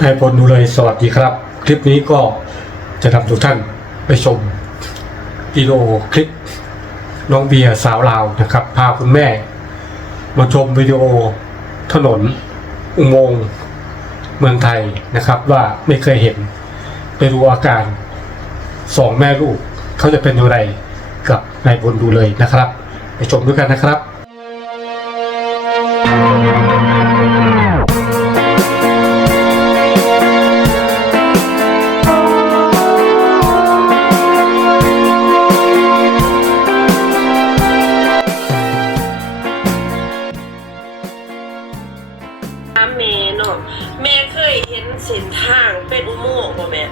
ไอพลดูเลยสวัสดีครับ คลิปนี้ก็จะนำทุกท่านไปชมวิดีโอคลิปน้องเบียร์สาวลาวนะครับ พาคุณแม่ มาชมวิดีโอถนน อุโมงค์เมืองไทยนะครับ ว่าไม่เคยเห็นไปดูอาการสองแม่ลูกเขาจะเป็นอย่างไรกับนายพลดูเลยนะครับ ไปชมด้วยกันนะครับ ถามแม่เนาะแม่เคยเห็นเส้นทางเป็นอุโมงค์บ่แม่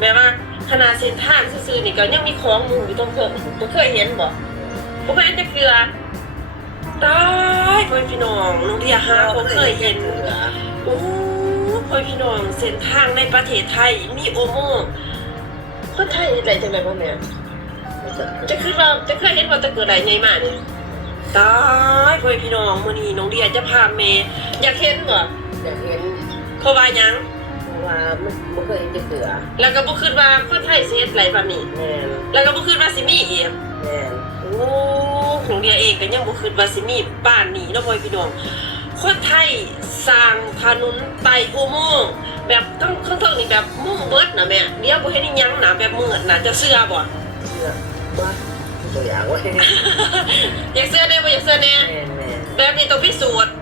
แม่ว่าขนาดเส้นทางซื่อๆนี่ก็ยังมีของหมู่อยู่ตรงเพิ่นบ่เคยเห็นบ่บ่เคยเห็นจักเทื่อตายพ่อพี่น้องน้องเดียหาบ่เคยเห็นโอ้พ่อพี่น้องเส้นทางในประเทศไทยมีอุโมงค์คนไทยได้จังได๋บ่แม่จะคือว่าจะเคยเห็นว่าแตะเกิดได้ใหญ่มากนี่ตายพ่อพี่น้องมื้อนี้น้องเดียจะพาแม่อยากเห็นบ่ อยากเห็นเพราะว่าหยังว่ามันบ่เคยเห็นจะเสือแล้วก็บ่คิดว่าคนไทยสิเฮ็ดไรแบบนี้ แม่นแล้วก็บ่คิดว่าสิมีอีกแม่นโอ้หนูเดียเองก็ยังบ่คิดว่าสิมีบ้านนี้เนาะพ่อพี่น้องคนไทยสร้างถนนไต่อุโมงค์แบบทั้งข้างเทิงนี่แบบมุ่งเบิดนะแม่เดี๋ยวบ่เห็นอีหยังนะแบบมืดนะจะเชื่อบ่ เสือว่าตัวอย่างไว้แม่นอยากเชื่อแน่บ่อยากเชื่อแน่แม่นแบบนี้ต้องพิสูจน์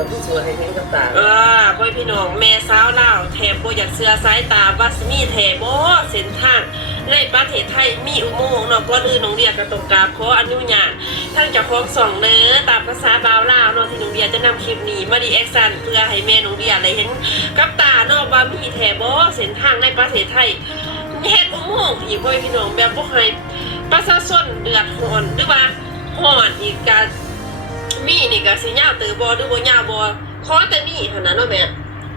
แม่นต้สูจน์ให้เห็นกับตาเออพ่อพี่น้องแม่สาวเลาแถบบ่อยากเชื่อสายตาว่าสิมีแถบบ่เส้นทางในประเทศไทยมีอุโมงค์เนาะก่อนอื่นน้องเดียก็ต้องกราบขออนุญาตทั้งเจ้าของสองเนื้อตามภาษาบาวลาวเนาะที่หนูเดียจะนำคลิปนี้มาดีแอคชั่นเพื่อให้แม่หนูเดียได้เห็นกับตาเนาะว่ามีแถบเส้นทางในประเทศไทยเฮ็ดอุโมงค์อีกบ่พี่น้องแบบบ่ให้ประชาชนเดือดร้อนหรือว่าร้อนอีกกา มีนี่ก็สิยาวเตือบ่หรือบ่ยาวบ่ขอแต่มีหั่นน่ะเนาะแม่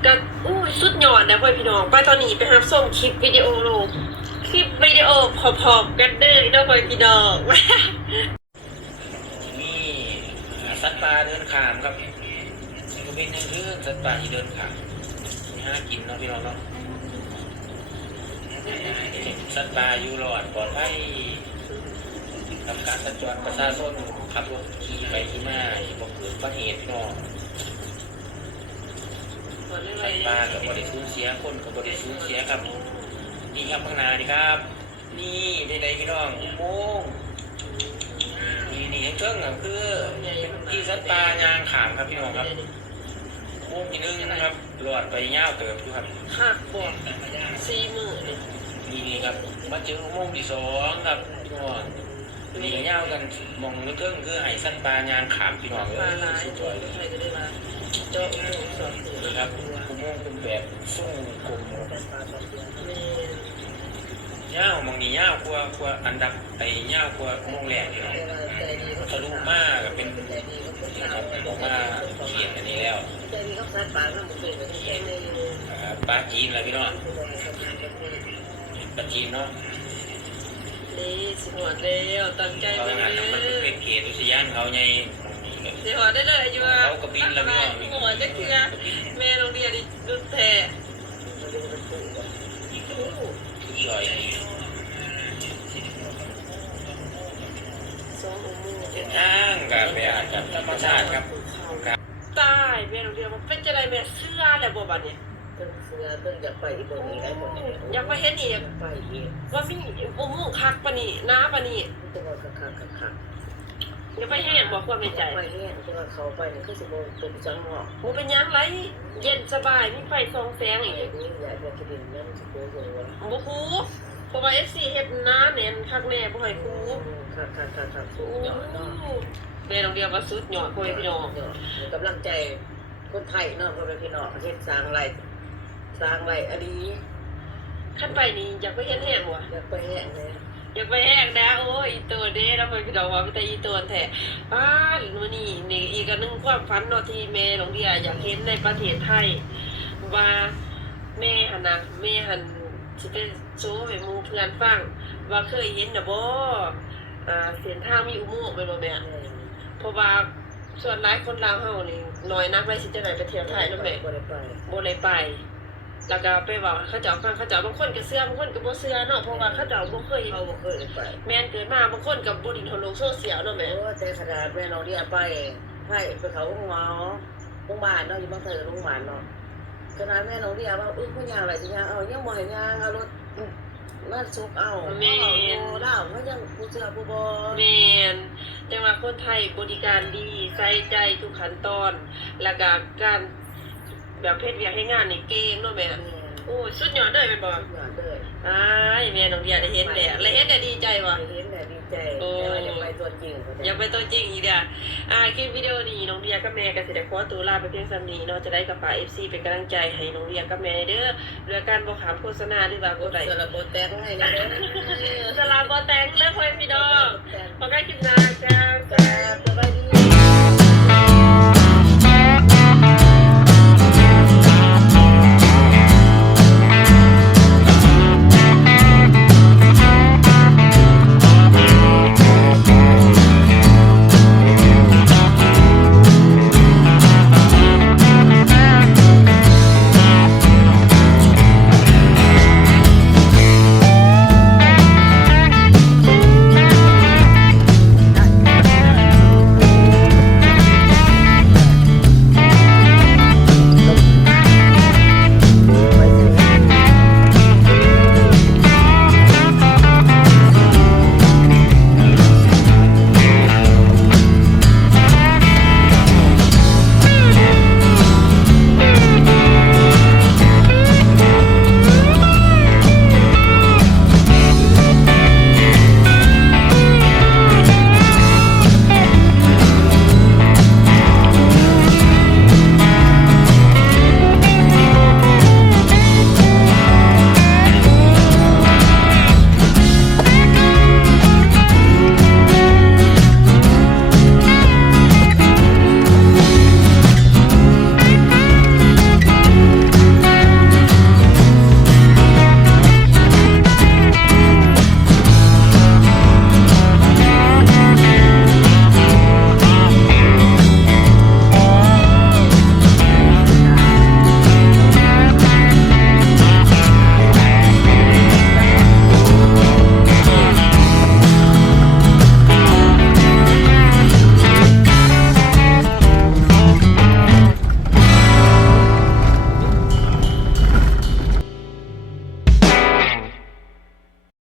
ก็อู้ยสุดยอดนะพ่อพี่น้อง ไปตอนนี้ไปรับชมคลิปวิดีโอโลกคลิปวิดีโอพอๆกันเด้อเนาะพ่อพี่น้องมีสัตว์ป่าเดินขามครับก็เป็นหนึ่งคือสัตว์ป่าที่เดินขามหากินเนาะพี่น้องเนาะสัตว์ป่าอยู่รอดปลอดภัยทำการสัญจรประชาชน ขับรถขี่ไปขี่มาบอกเกิดอุบัติเหตุพี่น้องสัตว์ป่ากับบริสูญเสียคนกับบริสูญเสียครับนี่ครับข้างหน้านี่ครับ นี่ในในๆพี่น้องอุโมงค์นี่นี่เครื่องก็คือที่สัตว์ป่ายางขามครับพี่น้องครับมุมที่หนึงนะครับหลอดไปยาวเติบอยู่ครับหักบวกสี่หมื่นนี่นี่ครับมาเจออุโมงค์ที่สองครับพี่น้อง นี่ก็ยาวกันมองเครื่องคือไห้สัตว์ป่ายางขามพี่น้องปลยสุดยวอดเลยใครจะได้มาเจาะหมูสองตัวครับอุโมงค์เป็นแบบสู้กลมยาวมองนี่ยาวกว่ากว่าอันดับไอ้ยาวกว่าอุโมงแรกพี่น้องทะลุมากเป็นครับอกว่าเขียนอันนี้แล้วใจดีกับสัตว์ป่ามันบ่เคยเห็นแค่ในอ่าปลาจีนอะไรพี่น้องปลาจีนเนาะ นี่สิหัวเร็วตั้งใจเขามาขนาดเลนั้นมันยเป็นเขตอุทยานเขาไงสิหัวได้เลยอยู่ว่าหัวจะคือแม่โรงเรียนนี่ดุแท้ซอยสองหมูเส้นทางกับไปอาจจะธรรมชาติครับครับตายแม่โรงเรียนมันเป็นจะไรแม่เสื้อแล้วบ่บัดเนี่ย เพิ่นเสือเพิ่นอยากไปอีกบ่นี้ได้บ่นี้อยากไปเห็นอีกไปอีกว่ามีอุโมงค์คักปะนี่น้าปะนี่แต่ว่าคักๆคักอยากไปแห้งบอกความในใจๆไปแห้งแต่ว่าเขาไปนี่คือสิบ่เป็นจังหวะหมูเป็นหยังไรเย็นสบายมีไฟส่องแสงอีกนี่อยากจะกินนั่นสิโกโกว่าบ่คูเพราะว่า FC เฮ็ดน้าแน่นคักแน่บ่ให้คูคักๆๆๆสุโอ้ดยอดเนาะแม่โรงเรียนว่าสุดยอดพ่อแม่พี่น้องกำลังใจคนไทยเนาะพ่อแม่พี่น้องเฮ็ดสร้างไร สร้างไรอันนี้ขั้นไปนี่อยากไปเฮ็ดแห้งว่ะอยากไปแห้งเลยอยากไปแห้งนะโอ้ยอีตัวเด้แล้วพ่อแม่พี่น้องว่าเป็นแต่อีตัวแท้บ้านมื้อนี้นี่อีกอันหนึงความฝันเนาะที่แม่โรงเรียนอยากเห็นในประเทศไทยว่าแม่หันนะแม่หันสิไปโชว์ให้หมู่เพื่อนฟังว่าเคยเห็นน่ะบ่อ่าเส้นทางมีอุโมงค์แม่นบ่แม่เพราะว่าส่วนหลายคนลาวเฮานี่น้อยนักเลยสิจะไหนไปเที่ยวไทยเนาะแม่บ่ได้ไปบ่ได้ไป แล้วก็ไปบอกเขาเจ้าฟังเขาเจ้าบางคนก็เชื่อบางคนก็บ่เชื่อเนาะเพราะว่าเขาเจ้าบ่เคยเขาบ่เคยไปแม่นเกิดมาบางคนก็บ่ไดินทนโลกโซเชียลเนาะแม่โอ้แต่ขนาดแม่น้องเรียไปให้ไปเขาโรงหมอโรงพยาบาลเนาะอยู่บางเถอโรงพยาบาลเนาะขนาดแม่น้องเรียว่าเออคุณยางอะไรสิยางเอายังบ่ให้ยางเอารถมาซุกเอาเอาอยู่เล่ามันยังผู้เชื่อผู้บ่แม่นจังว่าคนไทยบริการดีใส่ใจทุกขั้นตอน แล้วก็การ แบบเพชรเวียกให้งานนี่เก่งเนาะแม่โอ้ยสุดยอดเลยเป็นบ่ทุกอย่างเลยอ้ายแม่น้องเดียได้เห็นแหละและเห็นแต่ดีใจว่ะเห็นแต่ดีใจแต่ว่ายังไปตัวจริงอยากไปตัวจริงอีกเด้ออ่าคลิปวิดีโอนี้น้องเดียกับแม่ก็สิได้ขอตัวลาไปเพียงสำนี้เนาะจะได้กับฝาก FC เป็นกำลังใจให้น้องเดียกับแม่เด้อเรื่องการบ่ขามโฆษณาหรือว่าบ่ได้สระโบแตงให้นะเด้อสลาบ่แต่งแล้วค่อยพี่น้อง